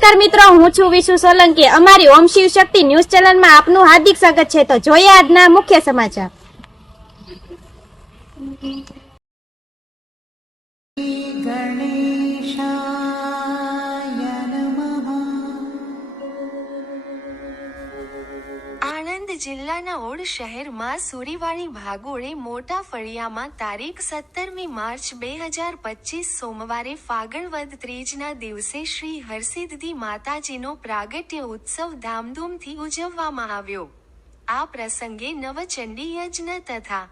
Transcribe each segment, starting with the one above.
નમસ્કાર મિત્રો, હું છું વિશુ સોલંકી। અમારી ઓમ શિવ શક્તિ ન્યૂઝ ચેનલમાં આપનું હાર્દિક સ્વાગત છે। તો જોઈએ આજના મુખ્ય સમાચાર। આણંદ જિલ્લાના ઓડ શહેરમાં સુરીવાડી ભાગોળે મોટા ફળિયામાં તારીખ 17મી માર્ચ 2025 સોમવારે ફાગણ વદ ત્રીજના દિવસે શ્રી હરસિદ્ધિ માતાજીનો પ્રાગટ્ય ઉત્સવ ધામધૂમથી ઉજવવામાં આવ્યો। આ પ્રસંગે નવચંડી યજ્ઞ તથા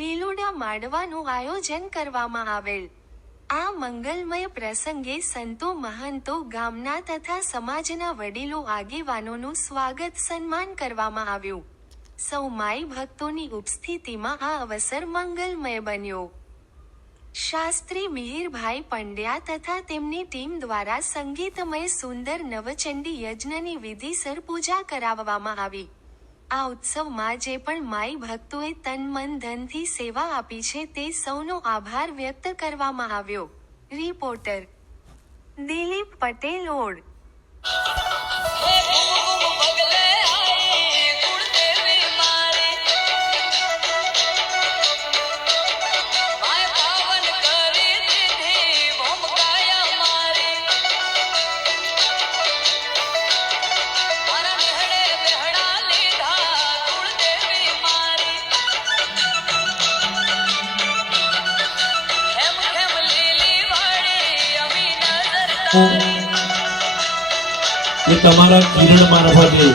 લીલુડા માંડવાનું આયોજન કરવામાં આવેલ। આ મંગલમય પ્રસંગે સંતો મહંતો ગામના તથા સમાજના વડીલો આગેવાનોનું સ્વાગત સન્માન કરવામાં આવ્યું। સૌ માઈ ભક્તોની ઉપસ્થિતિમાં આ અવસર મંગલમય બન્યો। શાસ્ત્રી મિહિરભાઈ પંડ્યા તથા તેમની ટીમ દ્વારા સંગીતમય સુંદર નવચંડી યજ્ઞની વિધિસર પૂજા કરાવવામાં આવી। આ ઉત્સવમાં જે પણ માઈ ભક્તોએ તન મન ધનથી સેવા આપી છે તે સૌનો આભાર વ્યક્ત કરવામાં આવ્યો। Reporter Dilip Patel odd. ये તમારા કિરણ મારફતે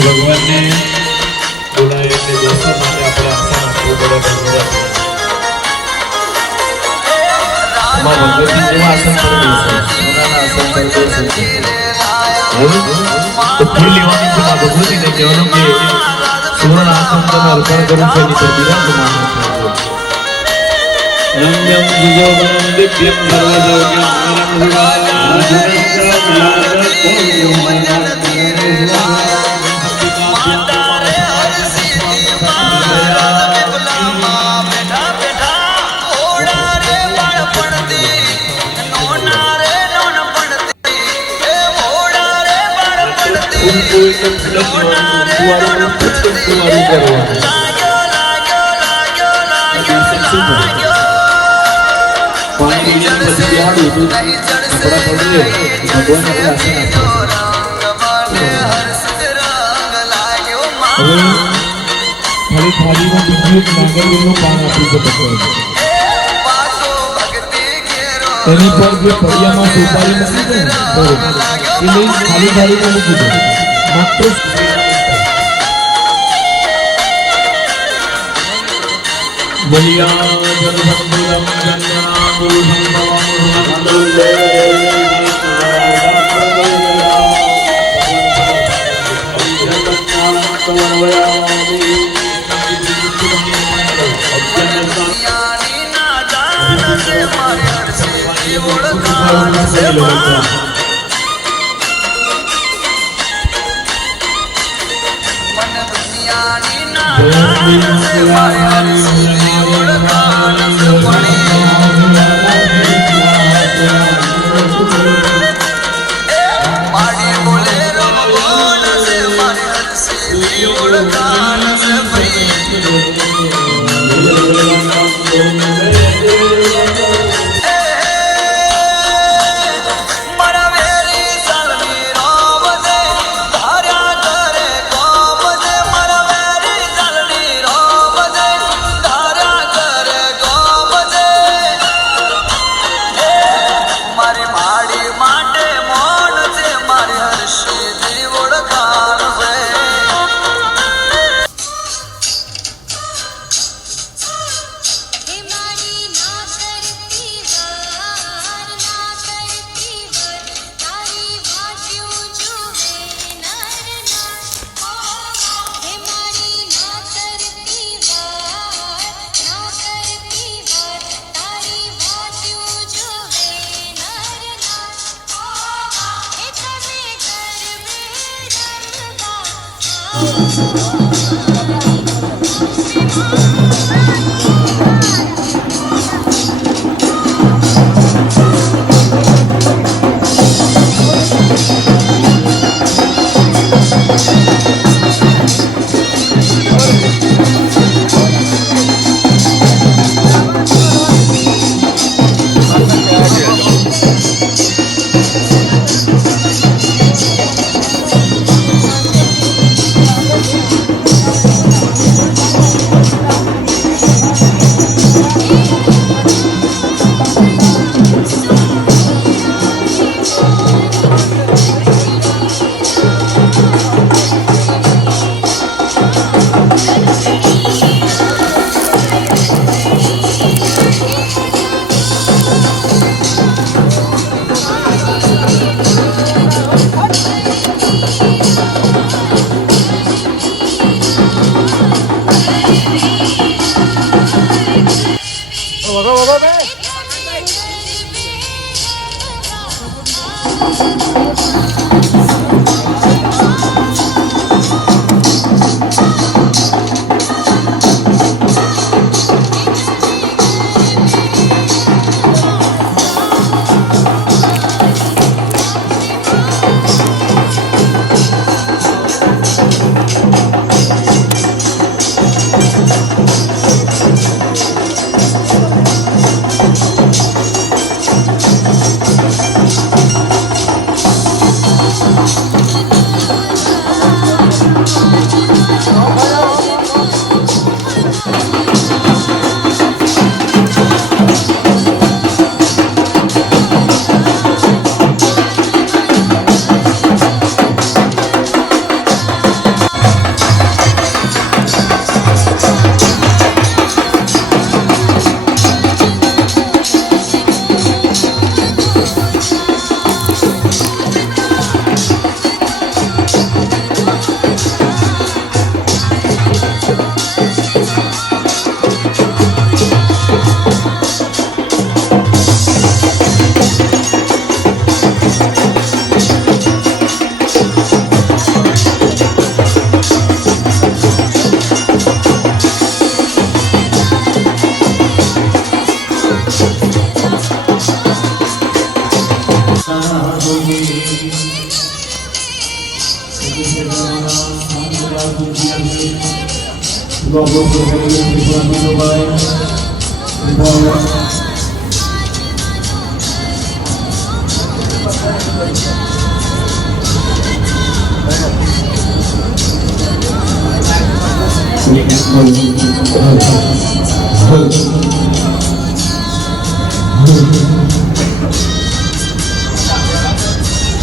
भगवान ने बुलाए दोस्तों अपने आसान तो फूल लेवानी से मां भगवती ने कहवानुं के सुवर्ण आसन तमे अर्पण करूं છું એની પર બિરાજમાન रंजम जुजोबनं दिव्यं सर्वजोग्यं એની પર જે ફળિયામાં સુપારી મૂકી છે ને એ લઈ ખાલી થાળીમાં મૂકી દો. માત્ર બલિયા જનસંગીતમ જન્મના ગુરુ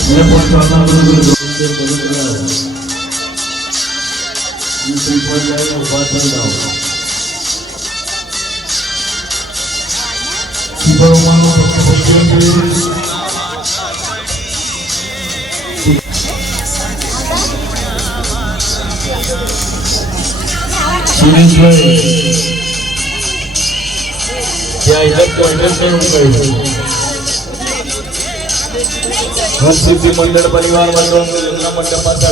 ને પણ ચાલના ગુરુ સુરેશભાઈ ત્યાં હરસિદ્ધિ મંડળ પરિવાર મંડળ મંડળ પાસે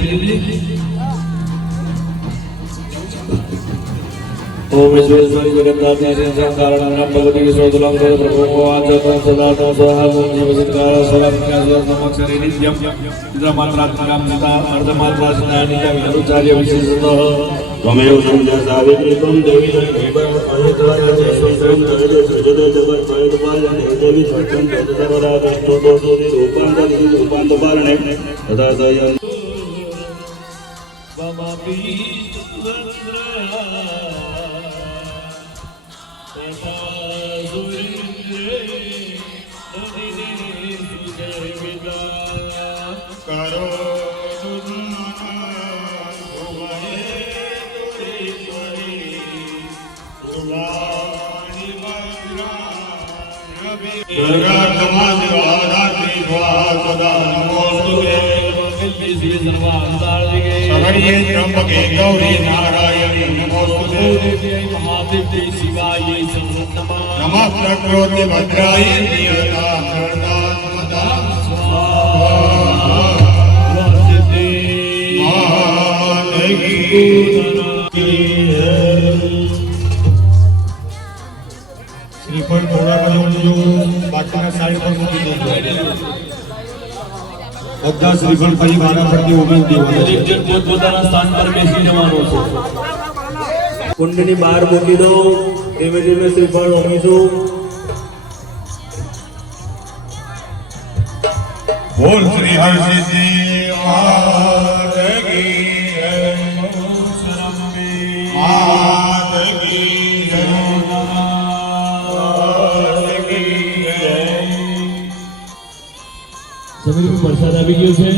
આવી જશે. ओम विश्वेश्वरी जगन्नाथ कारण भगवती विश्वोदलम प्रभु आचरण सदा स्वाहा ओम जीवसिद्धार सदा प्रकाश समक्षरे नित्यम इन्द्रमात्रात्मकं सदा अर्धमात्रासिता नित्य विरुचार्य विशेषतः त्वमेव संध्या सावित्री त्वं देवी देवी अहितराय સર્વમ જગદે સજદે જગત ભય પાલને દેવી સત્યમ જગદવરા વિષ્ણુ દોષોને રૂપાંતર પાલને તથા દયન त्र्यंबके गौरी नारायणी नमोस्तुते नमः प्रकृति भद्राय नियता हरदात्मता श्रीफल थोड़ा जो बाकी साइड पर मूकी दो બધા શ્રીફળ ફરી વારા ફરતી ઉમેરી દેવાના છે. એક જણ પોતાના સ્થાન પર બેસી જવાનું છે. કુંડની બહાર મૂકી દો. ધીમે ધીમે શ્રીફળ ઉમેરીશું. બોલ શ્રી હરસિદ્ધિ માત કી જય. માત કી જય. જમીન પર વરસાદ આવી ગયો છે.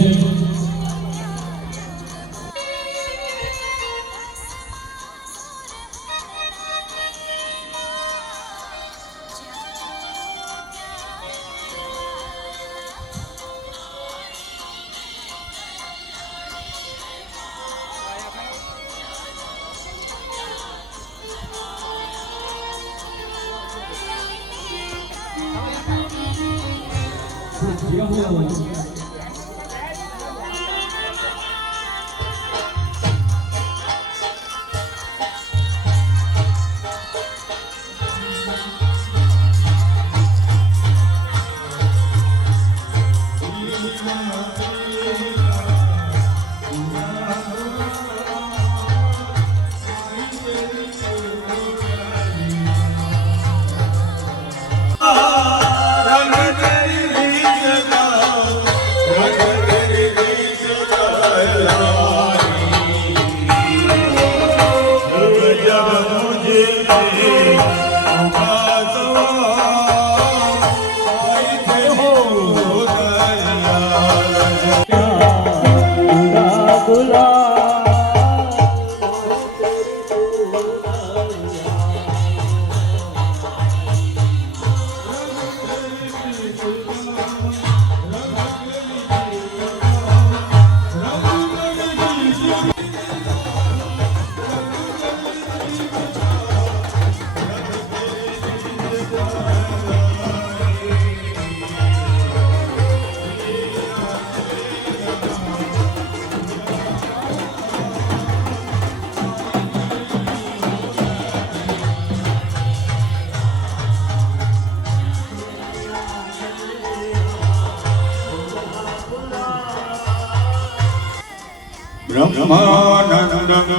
બ્રહ્માનંદમ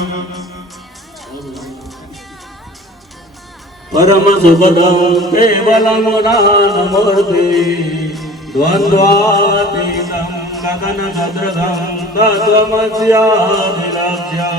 પરમ સુખદમ કેવલમ નામૂર્તિ દ્વંદ્વાતીતમ ગગન સદૃઢમ તત્વમસ્યાધિલક્ષ્ય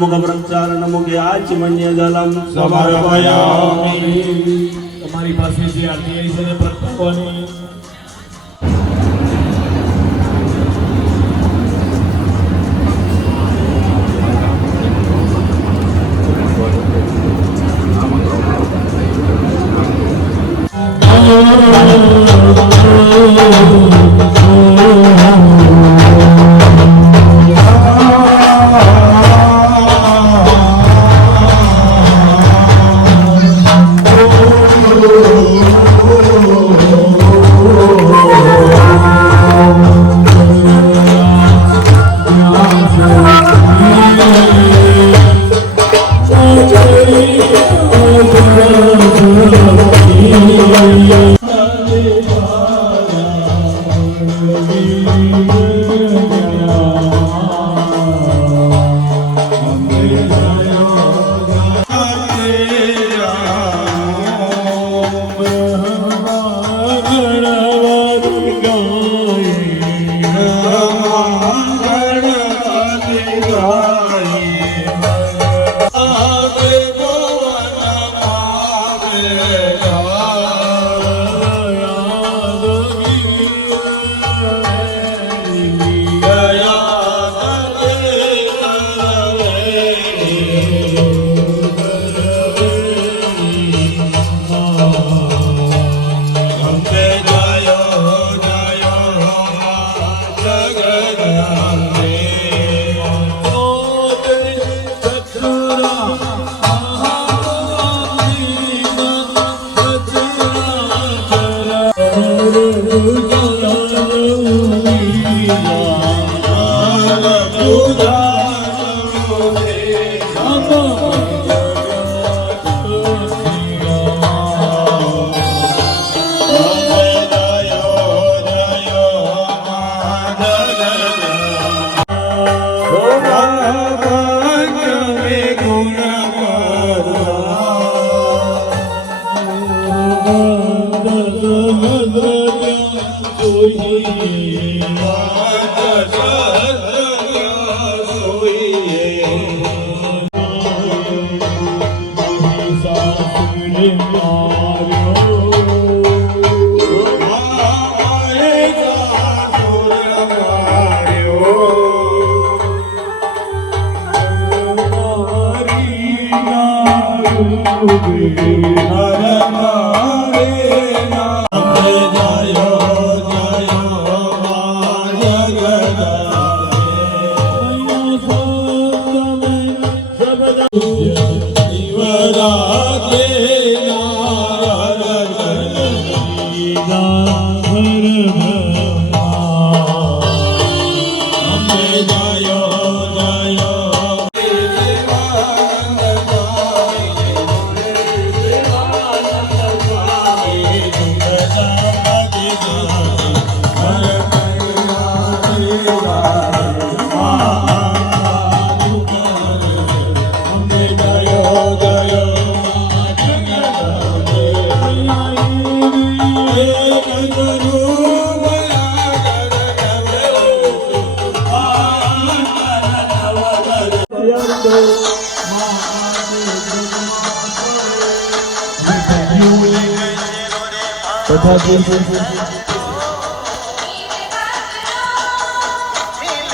मुखप्रक्षालनमुख्याचमन्य जलम સમર્પયામિ. તમારી પાસે જે આરતી આવી છે તે પ્રગટાવવાની.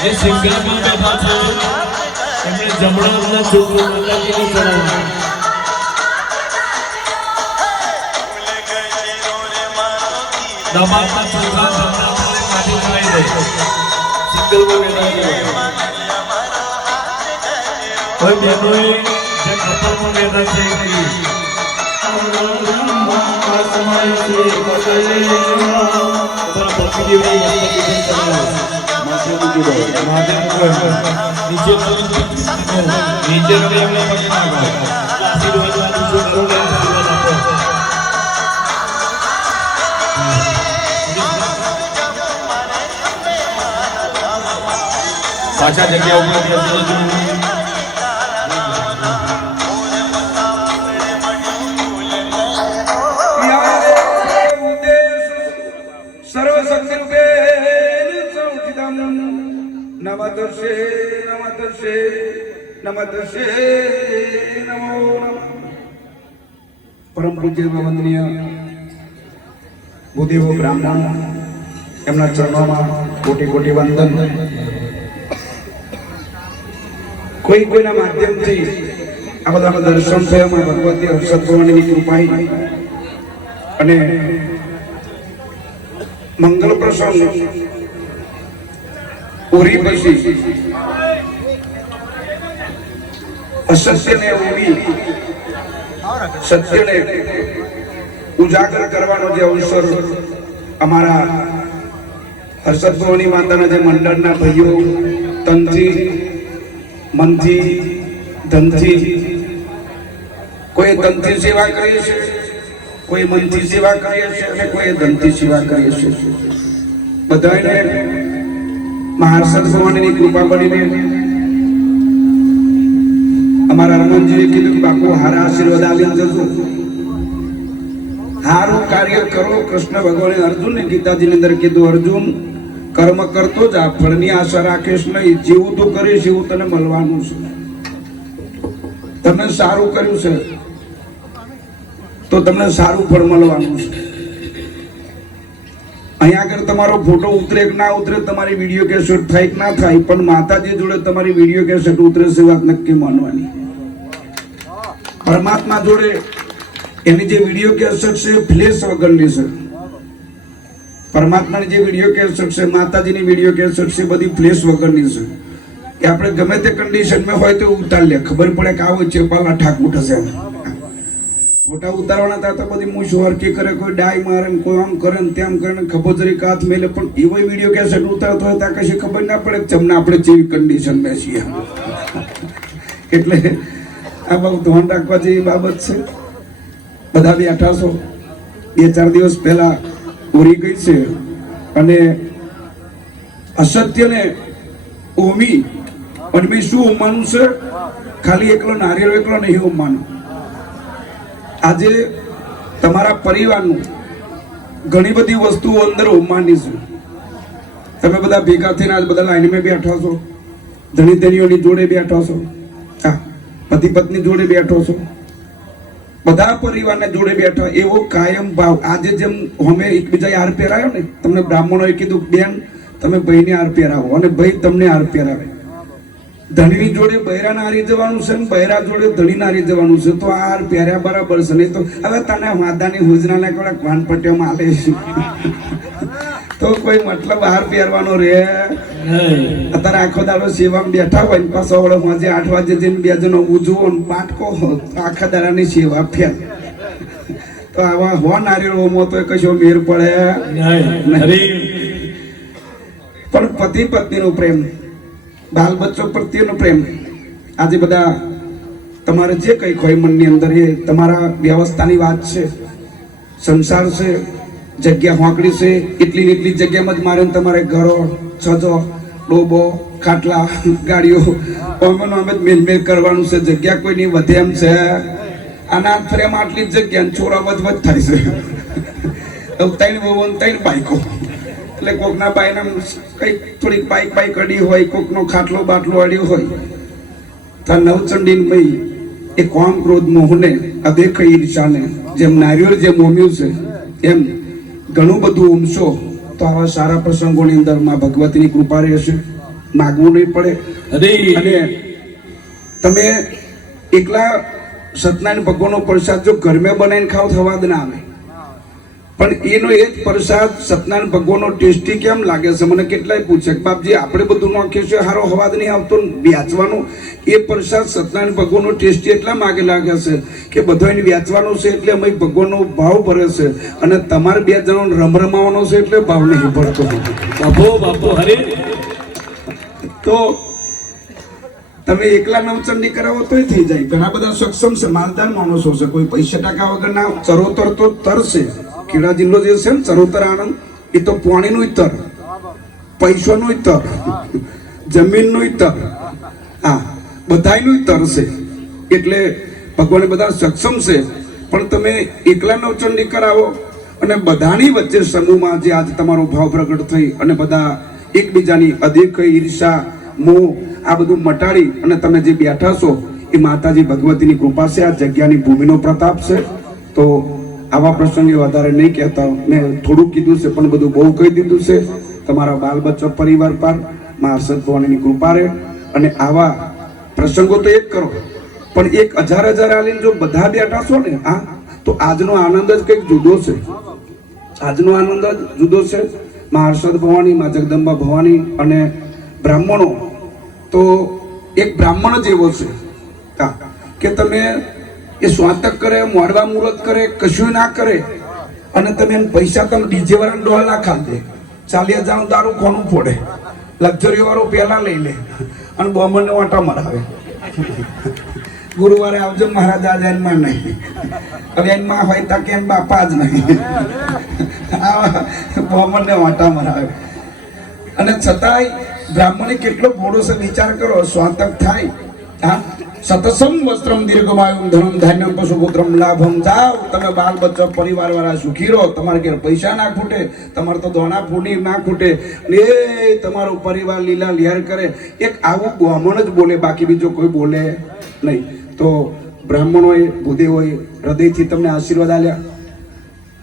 જે સિંગલમાં બેઠા છે એમણે જમણા હાથના છોકરો માતાજીને ચડાવ્યું. ડાબા હાથના છોકરા જમણા હાથને કાઢી ચડાવી દે. સિંગલમાં બેઠા છે કોઈ બહેનોએ જે કપલમાં બેઠા છે એ કરી પાછા જગ્યા ઉપર તસ્સે નમઃ તસ્સે નમો નમઃ. પરમ પૂજ્ય વંદનીય ભૂદેવો બ્રાહ્મણ એમના ચરણોમાં કોટી કોટી વંદન. કોઈના માધ્યમથી આ બધા દર્શન થયા ભગવતી હર્ષદ ભવાનીની કૃપા અને મંગલ પ્રસંગ ઓરી પછી અસત્યને ઉમી સત્યને ઉજાગર કરવાનો જે અવસર અમારા હર્ષદ ભવાની માતાના જે મંડળના ભાઈઓ તનથી મનથી ધનથી કોઈ તનથી સેવા કરીએ છે, કોઈ મનથી સેવા કરીએ છે અને કોઈ ધનથી સેવા કરીએ છે. બધાને હર્ષદ ભવાનીની કૃપા બનીને અમારા હનુમાનજીએ કીધું કે બાપુ હારા આશીર્વાદ આવીને જજો, હારું કાર્ય કરો. કૃષ્ણ ભગવાને અર્જુનને ગીતાજીની અંદર કીધું, અર્જુન કર્મ કરતો જા, ફળની આશા રાખીશ નહીં. જેવું તું કરીશ એવું તને મળવાનું છે. તમે સારું કર્યું છે તો તમને સારું ફળ મળવાનું છે. અહીંયા આગળ તમારો ફોટો ઉતરે કે ના ઉતરે, તમારી વિડીયો કેસેટ થાય કે ના થાય, પણ માતાજી જોડે તમારી વિડીયો કેસેટ ઉતરે છે વાત નક્કી માનવાની. પરમાત્મા જોડે એની જે વિડીયો કેસેટ છે ફ્લેશ વગરની છે. પરમાત્માની જે વિડીયો કેસેટ છે, માતાજીની વિડીયો કેસેટ છે, બધી ફ્લેશ વગરની છે. એ આપણે ગમે તે કન્ડિશનમાં હોય તો ઉતાર લે, ખબર પડે કે આવો ચેપાલા ઠાકુર થશે. ફોટા ઉતારવાના હતા તો બધી મૂછ હરકી કરે, કોઈ ડાય મારે ને કોઈ આમ કરે ને તેમ કરે ને ખબોજરી કાથ મેલે, પણ એવો વિડીયો કેસેટ ઉતારતો હોય ત્યાં કશી ખબર ના પડે કે તમને આપણે જેવી કન્ડિશનમાં છીએ. એટલે આ બહુ ધ્યાન રાખવા જેવી બાબત છે. બધા બેઠા છો, 2-4 દિવસ પહેલા ઉરી ગઈ છે અને અસત્યને ઓમી અને મેં શું ઉમાનું છે, ખાલી એકલો નારિયેળ એકલો નહીં ઉમાનું. આજે તમારા પરિવારનું ઘણી બધી વસ્તુઓ અંદર ઉમાની છે. તમે બધા ભેગા થઈને આજ બધા લાઈનમાં બેઠા છો, ધણી ધણીઓની જોડે બેઠા છો, હા પતિ પત્ની જોડે બેઠો છો, બધા પરિવારને જોડે બેઠા. એવો કાયમ ભાવ. આજે જેમ અમે એકબીજા હાર પહેરાયો ને, તમને બ્રાહ્મણોએ કીધું બેન તમે ભાઈને હાર પહેરાવો અને ભાઈ તમને હાર પહેરાવે. ધણીની જોડે બૈરાને હારી જવાનું છે ને બૈરા જોડે ધણીને હારી જવાનું છે, તો આ હાર પહેર્યા બરાબર છે. નહીં તો હવે તને માદાની હોજનાના કોઈક વાન પટ્ટીઓમાં આલે તો કોઈ મતલબ હાર પહેરવાનો રે. અત્યારે આખો દાડો સેવામાં બેઠા હોય ને પાછો વળો આજે 8 વાગે જઈને 2 જણો ઉજવો ને પાટકો આખા દાડાની સેવા ફેર. તો આવા હો નારિયેળોમાં તો કશો મેર પડે પણ પતિ પત્નીનો પ્રેમ, બાલ બચ્ચો પ્રત્યેનો પ્રેમ, આજે બધા તમારે જે કંઈક હોય મનની અંદર એ તમારા વ્યવસ્થાની વાત છે. સંસાર છે, જગ્યા હોંકડી છે, એટલી જગ્યામાં જ મારે તમારે ઘરો છજો ડોબો ખાટલા ગાડીઓ અમે મેલ કરવાનું છે. જગ્યા કોઈની વધે એમ છે. આના ફ્રેમ આટલી જ જગ્યા છોરા વધ થાય છે. 3 બહુ 3 બાઈકો, એટલે કોકના બાઈના કઈક થોડીક બાઈક અડી હોય, કોકનો ખાટલો બાટલો અડ્યો હોય તો નવચંડીન ભાઈ એ કોમ ક્રોધ મોહને અદેખ ઈર્ષાને જેમ નારિયેળ જેમ ઓમ્યું છે એમ ઘણું બધું ઉમશો તો આવા સારા પ્રસંગોની અંદર માં ભગવતીની કૃપા રહેશે. માગવું નહીં પડે. અને તમે એકલા સત્યનારાયણ ભગવાનનો પ્રસાદ જો ઘરમે બનાવીને ખાવ થવા જ ના આવે, પણ એનો એ જ પ્રસાદ સત્યનારાયણ ભગવાનનો ટેસ્ટી કેમ લાગે છે. મને કેટલાય પૂછે કે બાપજી આપણે બધું નાખ્યું છે હારો હવાદ નહીં આવતો વેચવાનું. એ પ્રસાદ સત્યનારાયણ ભગવાનનો ટેસ્ટી એટલા માગે લાગે છે કે બધો એને વેચવાનો છે એટલે અમે ભગવાનનો ભાવ ભરે છે, અને તમારે 2 જણો રમરમાવાનો છે એટલે ભાવ નહીં પડતો. બાપુ હરે તો તમે એકલા નવચંડી કરાવો તોય થઈ જાય. ઘણા બધા સક્ષમ છે, માલદાર માણસો છે, કોઈ પૈસા ટકા વગરના ચરોતર તો તરશે. ખેડા જિલ્લો જે છે ને ચરોતર આણંદ, એ તો પાણીનું તર, પૈસાનું તર, જમીનનું તર, હા બધાયનું તર છે. એટલે ભગવાન બધા સક્ષમ છે, પણ તમે એકલા નવચંડી કરાવો અને બધાની વચ્ચે સમૂહમાં જે આજે તમારો ભાવ પ્રગટ થઈ અને બધા એકબીજાની અધિક ઈર્ષા મોહ આ બધું મટાડી અને તમે જે બેઠા છો એ માતાજી ભગવતીની કૃપા છે, આ જગ્યાની ભૂમિનો પ્રતાપ છે. તો આવા પ્રસંગે વધારે નહીં કહેતા, મેં થોડું કીધું છે પણ બધું બહુ કહી દીધું છે. તમારા બાલ બચ્ચો પરિવાર પર મા હર્ષદ ભવાનીની કૃપા રહે. અને આવા પ્રસંગો તો એક કરો, પણ 1000 આલીને જો બધા બેઠા છો ને તો આજનો આનંદ જ કંઈક જુદો છે. આજનો આનંદ જ જુદો છે. મા હર્ષદ ભવાની, મા જગદંબા ભવાની અને બ્રાહ્મણો તો એક બ્રાહ્મણ જ એવો છે કે તમે એ સ્વાતક કરે, મોડવા મુહૂર્ત કરે, કશું ના કરે અને તમે પૈસા તમે ડીજે વાળાને 2 લાખ આપી દે, 40,000 દારૂ કોનું ફોડે, લક્ઝરી વાળો પહેલા લઈ લે અને બોમ્બને વાંટા મરાવે. ગુરુવારે આવજો મહારાજ, આજે એનમાં નહીં, હવે એનમાં હોય તા કે એમ બાપા જ નહીં, બોમ્બને વાંટા મરાવે. અને છતાંય બ્રાહ્મણે કેટલો ભોળો છે વિચાર કરો. સ્વાતક થાય, સતસમ વસ્ત્રમ દીર્ઘમાયુમ ધનમ ધાન્યમ પશુપુત્રમ લાભમ. જાઓ તમે બાલ બચ્ચા પરિવાર વાળા સુખી રહો, તમારે ઘેર પૈસા ના ખૂટે, તમારે તો દોણા ફૂની ના ખૂટે ને તમારો પરિવાર લીલા લહેર કરે. એક આવું બ્રાહ્મણ જ બોલે, બાકી બીજો કોઈ બોલે નહીં. તો બ્રાહ્મણોએ ભૂદેવોએ હૃદયથી તમને આશીર્વાદ આલ્યા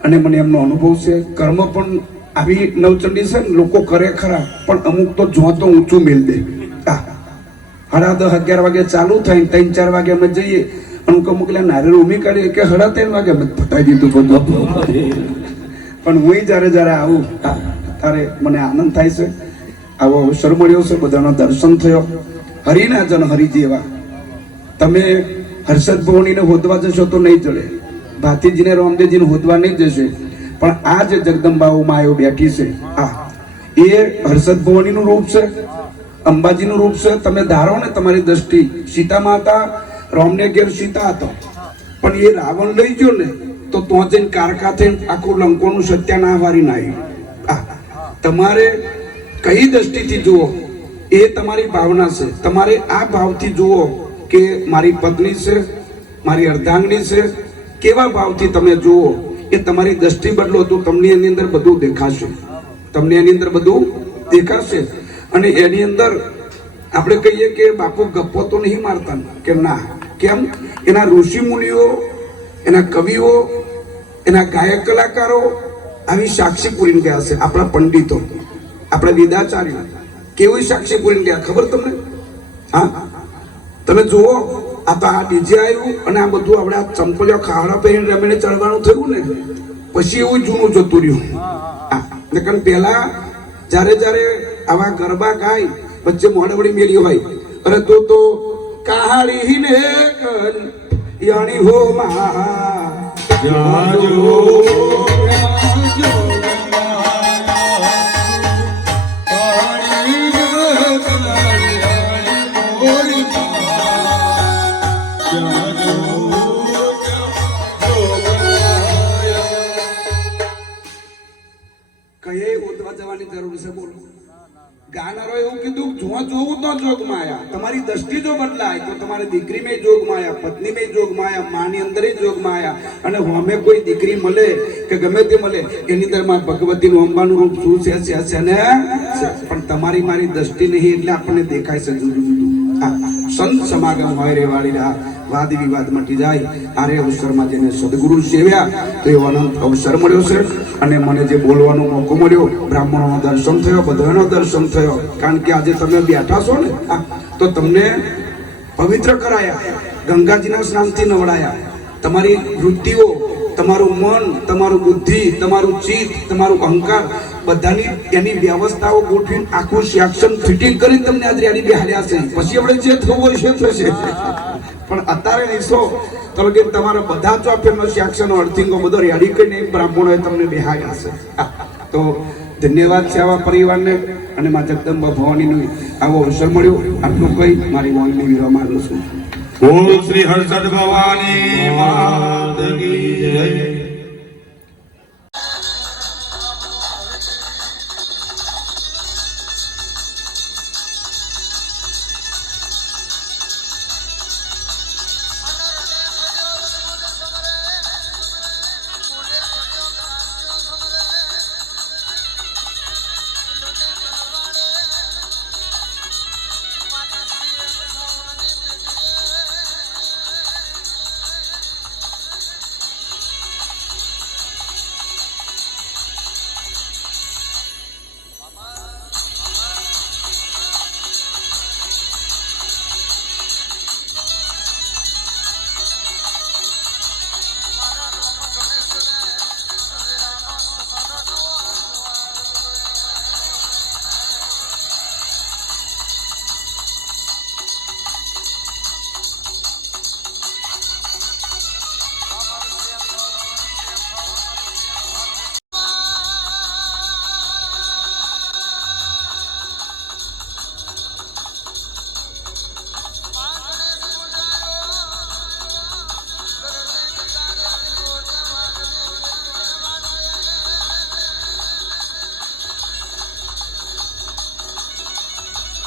અને મને એમનો અનુભવ છે. કર્મ પણ આવી નવચંડી છે ને, લોકો કરે ખરા પણ અમુક તો જો તો ઊંચું મેલ દે. 10:30 11 વાગે ચાલુ થાય, 3-4 વાગે અમે જઈએ અને અમુક નારિયેળ ઉમી કાઢીએ કે 3:30 વાગે અમે ફટાઈ દીધું બધું. પણ હું જ્યારે આવું ત્યારે મને આનંદ થાય છે. આવો અવસર મળ્યો છે, બધાનો દર્શન થયો. હરિના જન હરિ જેવા. તમે હર્ષદ ભવાનીને હોદવા જશો તો નહીં ચડે, ભાતીજીને રામદેવજીને હોદવા નહીં જશે, પણ આ જે જગદંબાઓ માયો બેઠી છે એ હર્ષદ ભવાનીનું રૂપ છે, અંબાજીનું રૂપ છે. તમે ધારો ને તમારી દ્રષ્ટિ, સીતા માતા રામને ઘેર સીતા હતો, પણ એ રાવણ લઈ ગયો ને તો જઈને કારકા થઈને આખું લંકોનું સત્યાનાશ વારી નાખ્યું. તમારે કઈ દ્રષ્ટિથી જુઓ એ તમારી ભાવના છે. તમારે આ ભાવથી જુઓ કે મારી પત્ની છે, મારી અર્ધાંગની છે, કેવા ભાવથી તમે જુઓ એ તમારી દ્રષ્ટિ બદલો તો તમને એની અંદર બધું દેખાશે. તમને એની અંદર બધું દેખાશે. અને એની અંદર આપણે કહીએ કે બાપુ ગપ્પો તો નહીં મારતા કે ના, કેમ? એના ઋષિ મુનિઓ, એના કવિઓ, એના ગાયક કલાકારો આવી સાક્ષી પૂરીને ગયા છે. આપણા પંડિતો, આપણા વેદાચાર્ય કેવી સાક્ષી પૂરીને ગયા ખબર તમને? તમે જુઓ, આ તો આ ડીજે આવ્યું અને આ બધું આપણે આ ચંપલિયો ખાવડા પહેરીને રમીને ચડવાનું થયું ને, પછી એવું જૂનું જતું રહ્યું. કારણ પહેલા જ્યારે આવા ગરબા ગાય વચ્ચે મોડવડી મેલી હોય, અરે તો કાહાળી ને યાણી હો કયે ઉતવા જવાની જરૂર છે? બોલો. ગાનારો એવું કીધું, જો જોવું તો જોગ માયા. તમારી દ્રષ્ટિ જો બદલાય તો તમારી દીકરી મેં જોગ માયા, પત્ની મેં જોગ માયા, માની અંદર જોગ માયા. અને હોમે કોઈ દીકરી મળે કે ગમે તે મળે એની અંદર માં ભગવતીનું અંબાનું રૂપ શું છે ને, પણ તમારી મારી દ્રષ્ટિ નહીં એટલે આપણને દેખાય છે જુદું જુદું. સંત સમાગમ હોય રે વાળી વાદ વિવાદ મટી જાય. આરે અવસરમાં જેને સદગુરુ સેવ્યા તો એવો અનંત અવસર મળ્યો છે. અને મને જે બોલવાનો મોકો મળ્યો, બ્રાહ્મણોનો દર્શન થયો, બધાનો દર્શન થયો. કારણ કે આજે તમે બેઠા છો ને તો તમને પવિત્ર કરાયા, ગંગાજીના સ્નાનથી નવડાયા. તમારી વૃત્તિઓ, તમારું મન, તમારું બુદ્ધિ, તમારું ચિત્ત, તમારું અહંકાર બધાની એની વ્યવસ્થાઓ ગોઠવીને આખું સેક્શન ફિટિંગ કરીને તમને આજે રેડી બેહાડ્યા છે. પછી આપણે જે થવું હોય છે થશે, પણ અત્યારે નીસો તો કે તમારા બધા ચોફેરનો સેક્શન અર્થિંગો બધો રેડી કરીને બ્રાહ્મણોએ તમને બેહાડ્યા છે. તો ધન્યવાદ છે આવા પરિવારને અને મા જગદંબા ભવાનીનો આવો અવસર મળ્યો. આટલું કહી મારી વાણીને વિરામ આપું છું. ઓમ શ્રી હર્ષદ ભવાની માત કી જય.